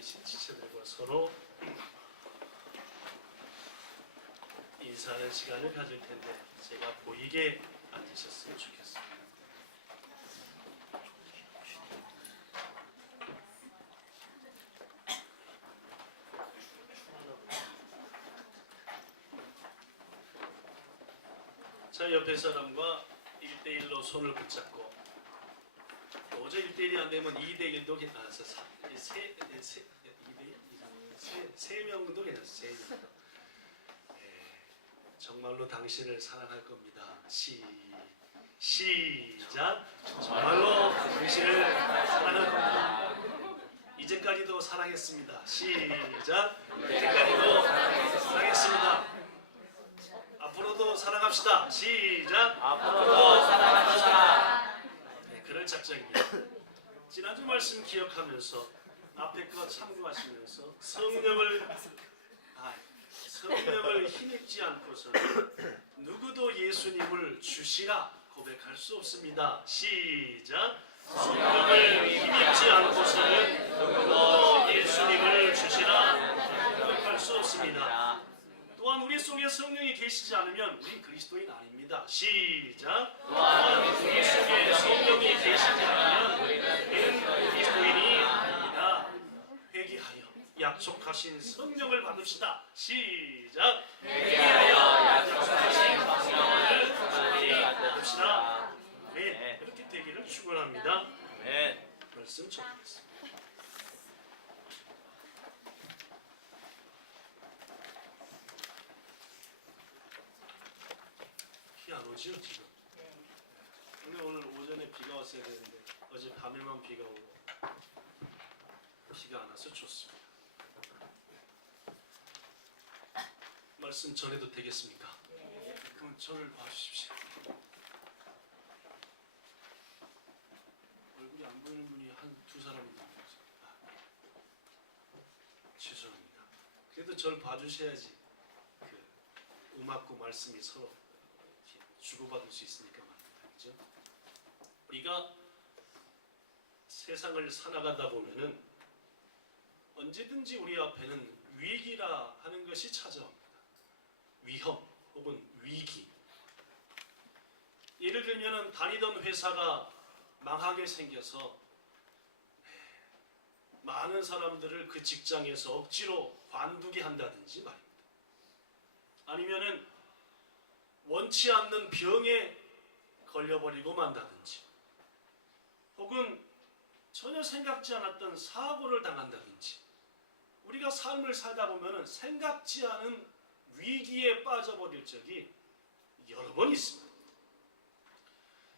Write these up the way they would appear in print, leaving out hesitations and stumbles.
계신 지체들과 서로 인사하는 시간을 가질 텐데 제가 보이게 앉으셨으면 좋겠습니다. 자, 옆에 사람과 1대1로 손을 붙잡고 도저히 1대1이 안 되면 2대1도 괜찮아서 3명도 괜찮아요. 3명. 정말로 당신을 사랑할 겁니다. 시작. 정말로 당신을 사랑할 겁니다. 이제까지도 사랑했습니다. 시작. 이제까지도 사랑했습니다. 앞으로도 사랑합시다. 시작. 앞으로도 사랑합시다. 네, 그럴 작정입니다. 지난주 말씀 기억하면서 앞에 거 참고하시면서 성령을 힘입지 않고서는 누구도 예수님을 주시라 고백할 수 없습니다. 시작. 성령을 힘입지 않고서는 누구도 예수님을 주시라 고백할 수 없습니다. 또한 우리 속에 성령이 계시지 않으면 우린 그리스도인 아닙니다. 시작. 또한 우리 속에 성령이 계시지 않으면 우리는 그리스도인이 아닙니다. 회개하여 약속하신 성령을 받읍시다. 시작. 회개하여 약속하신 성령을 받읍시다. 네, 그렇게 되기를 축원합니다. 네. 말씀 전하겠습니다. 비 안 오지요 지금? 근데 오늘 오전에 비가 왔어야 되는데 어제 밤에만 비가 오고 비가 안 와서 좋습니다. 말씀 전해도 되겠습니까? 그럼 저를 봐주십시오. 얼굴이 안 보이는 분이 두 사람이 있는 거죠. 죄송합니다. 그래도 저를 봐주셔야지 그 음악과 말씀이 서로 주고받을 수 있으니까 말입니다. 그죠? 우리가 세상을 살아가다 보면은 언제든지 우리 앞에는 위기라 하는 것이 찾아옵니다. 위험 혹은 위기. 예를 들면은 다니던 회사가 망하게 생겨서 많은 사람들을 그 직장에서 억지로 관두게 한다든지 말입니다. 아니면은 원치 않는 병에 걸려버리고 만다든지 혹은 전혀 생각지 않았던 사고를 당한다든지 우리가 삶을 살다 보면은 생각지 않은 위기에 빠져버릴 적이 여러 번 있습니다.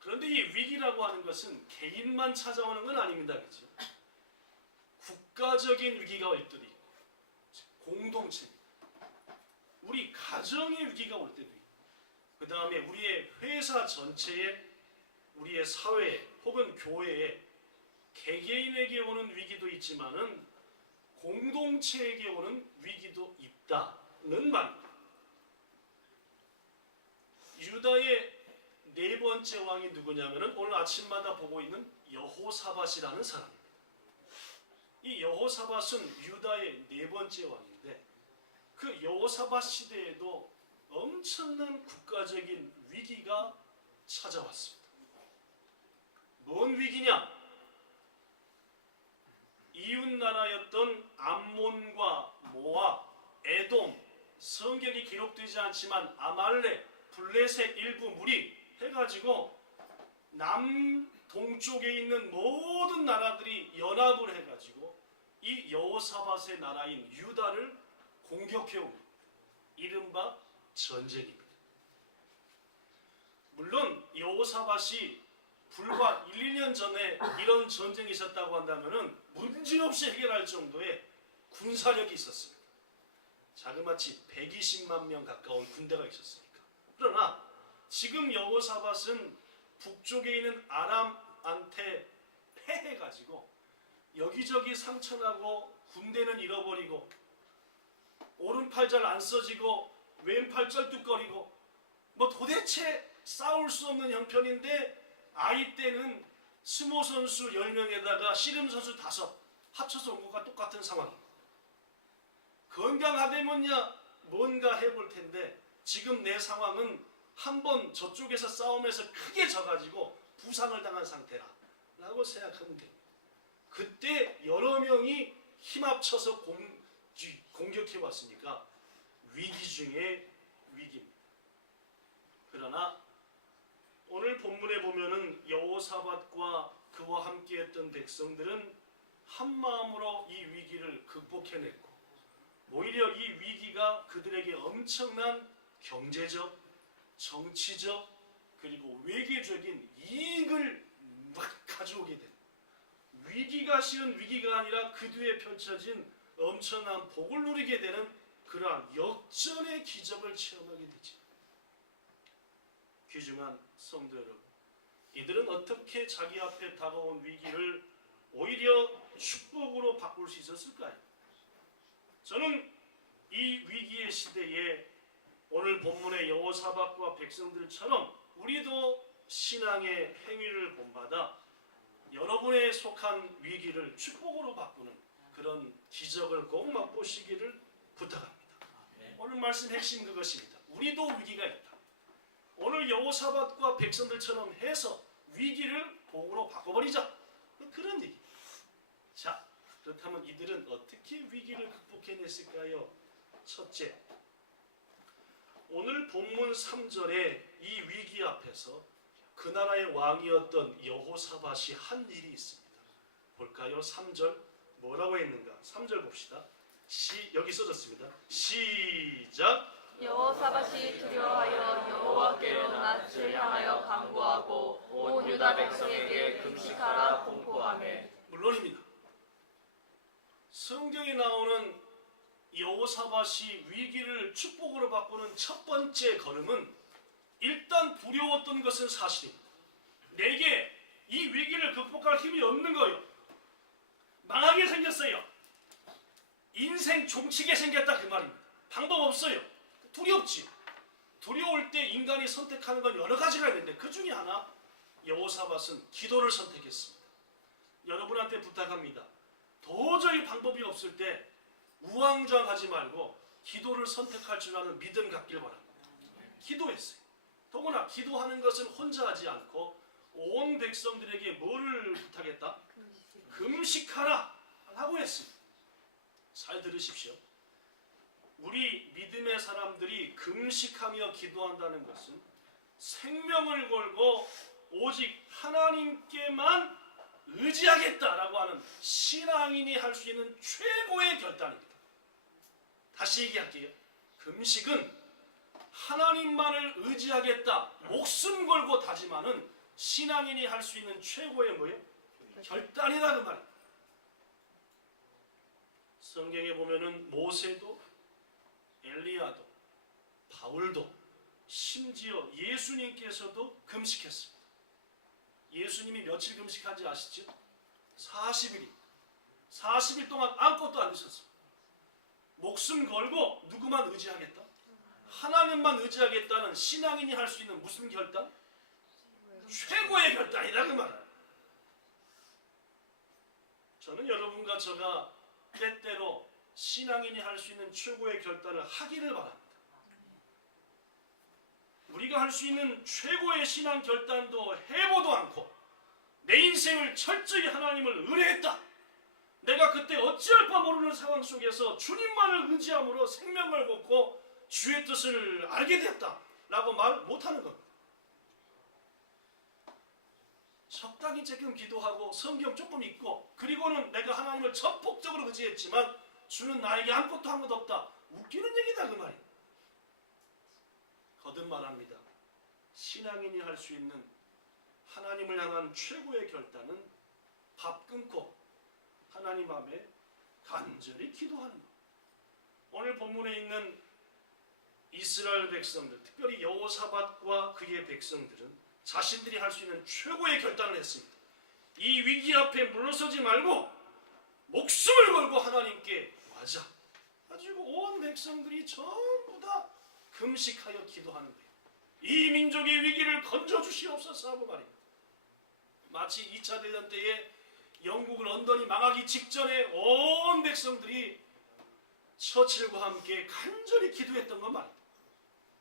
그런데 이 위기라고 하는 것은 개인만 찾아오는 건 아닙니다. 그렇죠? 국가적인 위기가 올 때도 있고 공동체, 우리 가정의 위기가 올 때도 있고 그 다음에 우리의 회사 전체에 우리의 사회 혹은 교회에 개개인에게 오는 위기도 있지만은 공동체에게 오는 위기도 있다는 말입니다. 유다의 네 번째 왕이 누구냐면은 오늘 아침마다 보고 있는 여호사밧이라는 사람입니다. 이 여호사밧은 유다의 네 번째 왕인데 그 여호사밧 시대에도 엄청난 국가적인 위기가 찾아왔습니다. 뭔 위기냐? 이웃 나라였던 암몬과 모압, 에돔, 성경이 기록되지 않지만 아말렉, 블레셋 일부 무리 해가지고 남동쪽에 있는 모든 나라들이 연합을 해가지고 이 여호사밧의 나라인 유다를 공격해옵니다. 이른바 전쟁입니다. 물론 여호사밧이 불과 1, 2년 전에 이런 전쟁이 있었다고 한다면 문제없이 해결할 정도의 군사력이 있었습니다. 자그마치 120만 명 가까운 군대가 있었으니까. 그러나 지금 여호사밧은 북쪽에 있는 아람한테 패해가지고 여기저기 상처나고 군대는 잃어버리고 오른팔 잘 안 써지고 왼팔 쩔뚝거리고 뭐 도대체 싸울 수 없는 형편인데 아이 때는 스모 선수 10명에다가 씨름 선수 5, 합쳐서 온 것과 똑같은 상황입니다. 건강하다면야 뭔가 해볼 텐데 지금 내 상황은 한번 저쪽에서 싸움에서 크게 져가지고 부상을 당한 상태라 라고 생각하면 됩니다. 그때 여러 명이 힘합쳐서 공격해 왔으니까 위기 중에 위기입니다. 그러나 오늘 본문에 보면은 여호사밧과 그와 함께했던 백성들은 한 마음으로 이 위기를 극복해냈고 오히려 이 위기가 그들에게 엄청난 경제적, 정치적 그리고 외교적인 이익을 막 가져오게 됩니다. 위기가 쉬운 위기가 아니라 그 뒤에 펼쳐진 엄청난 복을 누리게 되는 그러한 역전의 기적을 체험하게 되죠. 귀중한 성도 여러분, 이들은 어떻게 자기 앞에 다가온 위기를 오히려 축복으로 바꿀 수 있었을까요? 저는 이 위기의 시대에 오늘 본문의 여호사밧과 백성들처럼 우리도 신앙의 행위를 본받아 여러분의 속한 위기를 축복으로 바꾸는 그런 기적을 꼭 맛보시기를 부탁합니다. 오늘 말씀 핵심 그것입니다. 우리도 위기가 있다. 오늘 여호사밧과 백성들처럼 해서 위기를 복으로 바꿔버리자. 그런 얘기. 자, 그렇다면 이들은 어떻게 위기를 극복해냈을까요? 첫째, 오늘 본문 3절에 이 위기 앞에서 그 나라의 왕이었던 여호사밧이 한 일이 있습니다. 볼까요? 3절 뭐라고 했는가? 3절 봅시다. 여기 써졌습니다. 시작. 여호사밧이 두려워하여 여호와께로 낯을 향하여 간구하고 온 유다 백성에게 금식하라 공포하매. 물론입니다. 성경에 나오는 여호사밧이 위기를 축복으로 바꾸는 첫 번째 걸음은 일단 두려웠던 것은 사실입니다. 내게 이 위기를 극복할 힘이 없는 거예요. 망하게 생겼어요. 인생 종치게 생겼다 그 말입니다. 방법 없어요. 두렵지. 두려울 때 인간이 선택하는 건 여러 가지가 있는데 그 중에 하나 여호사밧은 기도를 선택했습니다. 여러분한테 부탁합니다. 도저히 방법이 없을 때 우왕좌왕하지 말고 기도를 선택할 줄 아는 믿음 갖길 바랍니다. 기도했어요. 더구나 기도하는 것은 혼자 하지 않고 온 백성들에게 뭐를 부탁했다? 금식하라 라고 했습니다. 잘 들으십시오. 우리 믿음의 사람들이 금식하며 기도한다는 것은 생명을 걸고 오직 하나님께만 의지하겠다라고 하는 신앙인이 할 수 있는 최고의 결단입니다. 다시 얘기할게요. 금식은 하나님만을 의지하겠다, 목숨 걸고 다짐하는 신앙인이 할 수 있는 최고의 뭐예요? 결단이다 그 말이에요. 성경에 보면은 모세도 엘리야도 바울도 심지어 예수님께서도 금식했습니다. 예수님이 며칠 금식한지 아시죠? 40일이 40일 동안 아무것도 안 드셨습니다. 목숨 걸고 누구만 의지하겠다? 하나님만 의지하겠다는 신앙인이 할 수 있는 무슨 결단? 최고의 결단이다 그 말이에요. 저는 여러분과 저가 때때로 신앙인이 할 수 있는 최고의 결단을 하기를 바랍니다. 우리가 할 수 있는 최고의 신앙 결단도 해보도 않고 내 인생을 철저히 하나님을 의뢰했다. 내가 그때 어찌할 바 모르는 상황 속에서 주님만을 의지함으로 생명을 걷고 주의 뜻을 알게 됐다 라고 말 못하는 겁니다. 적당히 조금 기도하고 성경 조금 읽고 그리고는 내가 하나님을 전폭적으로 의지했지만 주는 나에게 아무것도 한 것 없다. 웃기는 얘기다 그 말이에요. 거듭 말합니다. 신앙인이 할 수 있는 하나님을 향한 최고의 결단은 밥 끊고 하나님 앞에 간절히 기도하는 것. 오늘 본문에 있는 이스라엘 백성들, 특별히 여호사밧과 그의 백성들은 자신들이 할 수 있는 최고의 결단을 했습니다. 이 위기 앞에 물러서지 말고 목숨을 걸고 하나님께 맞아. 가지고 온 백성들이 전부 다 금식하여 기도하는 거예요. 이 민족의 위기를 건져주시옵소서 하고 말입니다. 마치 2차 대전 때에 영국을 언더니 망하기 직전에 온 백성들이 처칠과 함께 간절히 기도했던 것 말이에요.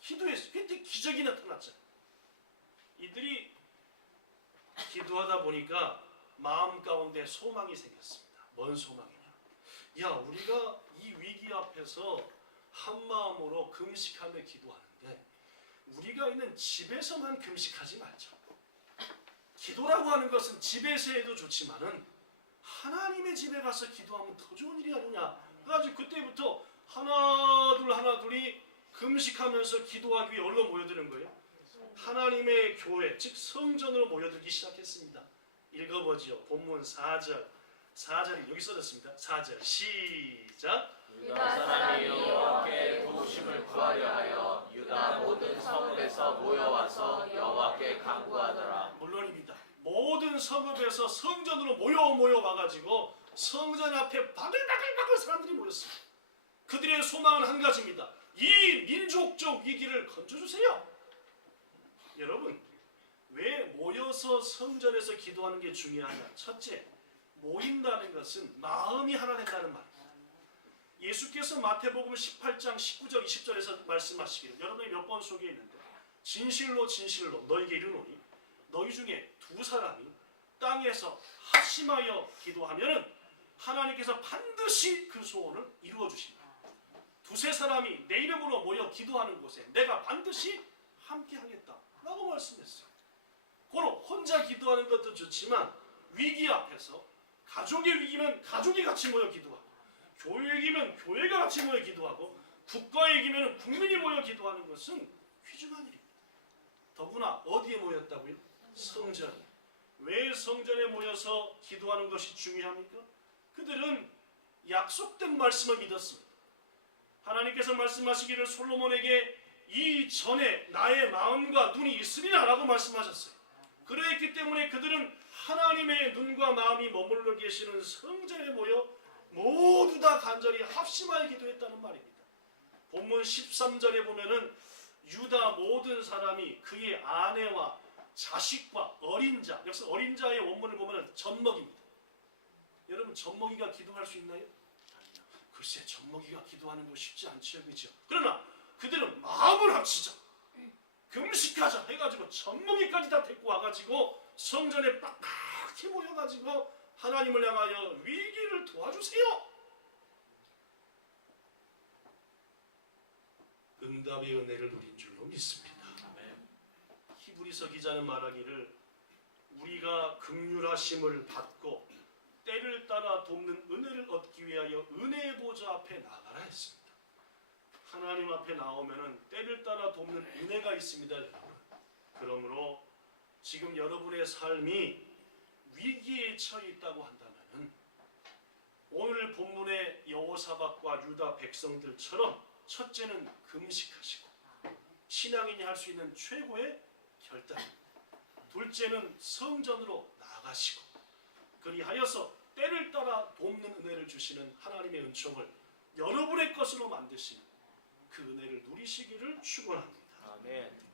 기도했어요. 그때 기적이 나타났잖아요. 이들이 기도하다 보니까 마음 가운데 소망이 생겼습니다. 뭔 소망이냐? 야, 우리가 이 위기 앞에서 한 마음으로 금식하며 기도하는데 우리가 있는 집에서만 금식하지 말자. 기도라고 하는 것은 집에서 해도 좋지만은 하나님의 집에 가서 기도하면 더 좋은 일이 아니냐. 그래가지고 그때부터 하나 둘이 금식하면서 기도하기 위해 얼른 모여드는 거예요. 하나님의 교회, 즉 성전으로 모여들기 시작했습니다. 읽어보죠. 본문 4절이 여기 써졌습니다. 4절 시작. 유다 사람이 여호와께 도우심을 구하려 하여 유다 모든 성읍에서 모여와서 여호와께 간구하더라. 물론입니다. 모든 성읍에서 성전으로 모여 와가지고 성전 앞에 바글바글 사람들이 모였습니다. 그들의 소망은 한 가지입니다. 이 민족적 위기를 건져주세요. 여러분, 왜 모여서 성전에서 기도하는 게 중요하냐? 첫째, 모인다는 것은 마음이 하나 된다는 말입니다. 예수께서 마태복음 18장 19절 20절에서 말씀하시기를, 여러분이 몇 번 속에 있는데, 진실로 너에게 이르노니 너희 중에 두 사람이 땅에서 합심하여 기도하면은 하나님께서 반드시 그 소원을 이루어 주신다. 두세 사람이 내 이름으로 모여 기도하는 곳에 내가 반드시 함께 하겠다 라고 말씀했어요. 고로 혼자 기도하는 것도 좋지만 위기 앞에서, 가족의 위기면 가족이 같이 모여 기도하고, 교회 위기면 교회가 같이 모여 기도하고, 국가의 위기면 국민이 모여 기도하는 것은 귀중한 일입니다. 더구나 어디에 모였다고요? 성전에. 왜 성전에 모여서 기도하는 것이 중요합니까? 그들은 약속된 말씀을 믿었습니다. 하나님께서 말씀하시기를 솔로몬에게 이전에 나의 마음과 눈이 있으리라 라고 말씀하셨어요. 그러했기 때문에 그들은 하나님의 눈과 마음이 머물러 계시는 성전에 모여 모두 다 간절히 합심하여 기도했다는 말입니다. 본문 13절에 보면은 유다 모든 사람이 그의 아내와 자식과 어린 자, 여기서 어린 자의 원문을 보면은 젖먹입니다. 여러분, 젖먹이가 기도할 수 있나요? 글쎄, 젖먹이가 기도하는 거 쉽지 않죠, 그죠? 그러나 그들은 마음을 합치자, 금식하자 해가지고 젖먹이까지 다 데리고 와가지고 성전에 빡빡히 모여가지고 하나님을 향하여 위기를 도와주세요. 응답의 은혜를 누린 줄로 믿습니다. 히브리서 기자는 말하기를 우리가 긍휼하심을 받고 때를 따라 돕는 은혜를 얻기 위하여 은혜의 보좌 앞에 나가라 했습니다. 하나님 앞에 나오면은 때를 따라 돕는 은혜가 있습니다, 여러분. 그러므로 지금 여러분의 삶이 위기에 처해 있다고 한다면은 오늘 본문의 여호사밧과 유다 백성들처럼 첫째는 금식하시고, 신앙인이 할 수 있는 최고의 결단입니다. 둘째는 성전으로 나가시고, 그리하여서 때를 따라 돕는 은혜를 주시는 하나님의 은총을 여러분의 것으로 만드시는 그 은혜를 누리시기를 축원합니다. 아멘.